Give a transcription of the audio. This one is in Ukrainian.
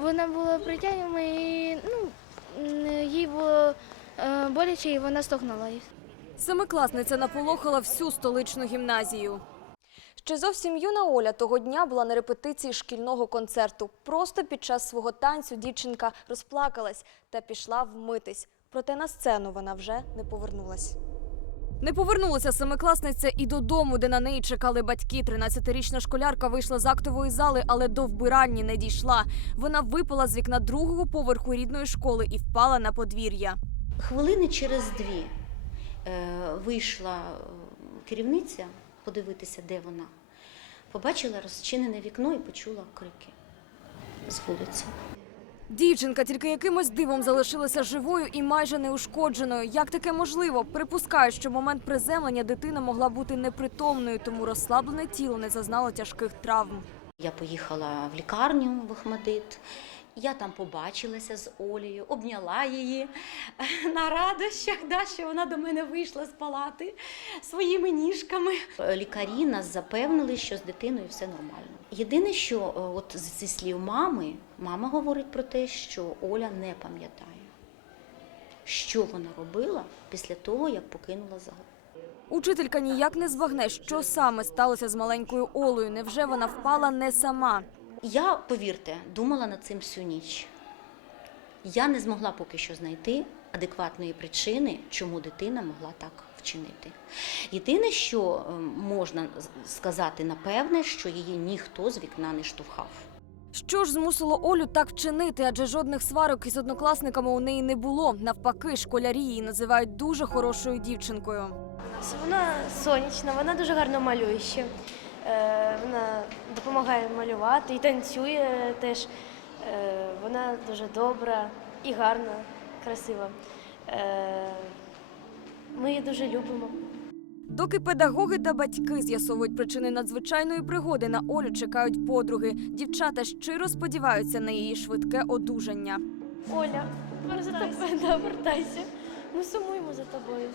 Вона була притягнена і ну, їй було е, боляче, і вона стогнала. Семикласниця наполохала всю столичну гімназію. Ще зовсім юна Оля того дня була на репетиції шкільного концерту. Просто під час свого танцю дівчинка розплакалась та пішла вмитись. Проте на сцену вона вже не повернулась. Не повернулася семикласниця і додому, де на неї чекали батьки. 13-річна школярка вийшла з актової зали, але до вбиральні не дійшла. Вона випала з вікна другого поверху рідної школи і впала на подвір'я. Хвилини через дві е, вийшла е, керівниця подивитися, де вона. Побачила розчинене вікно і почула крики з вулиці. Дівчинка тільки якимось дивом залишилася живою і майже неушкодженою. Як таке можливо? Припускають, що в момент приземлення дитина могла бути непритомною, тому розслаблене тіло не зазнало тяжких травм. Я поїхала в лікарню в Охмадит. Я там побачилася з Олею, обняла її на радощах, да, що вона до мене вийшла з палати своїми ніжками. Лікарі нас запевнили, що з дитиною все нормально. Єдине, що е, от зі слів мами, мама говорить про те, що Оля не пам'ятає, що вона робила після того, як покинула зал. Учителька ніяк не збагне, що саме сталося з маленькою Олею. Невже вона впала не сама? Я, повірте, думала над цим всю ніч. Я не змогла поки що знайти адекватної причини, чому дитина могла так вчинити. Єдине, що е, можна сказати напевне, що її ніхто з вікна не штовхав. Що ж змусило Олю так вчинити? Адже жодних сварок із однокласниками у неї не було. Навпаки, школярі її називають дуже хорошою дівчинкою. Вона сонячна, вона дуже гарно малює ще. Е, Вона допомагає малювати і танцює теж. Е, Вона дуже добра і гарна, красива. Е, Ми її дуже любимо. Доки педагоги та батьки з'ясовують причини надзвичайної пригоди, на Олю чекають подруги. Дівчата щиро сподіваються на її швидке одужання. Оля, ми за тебе вертайся. Ми сумуємо за тобою.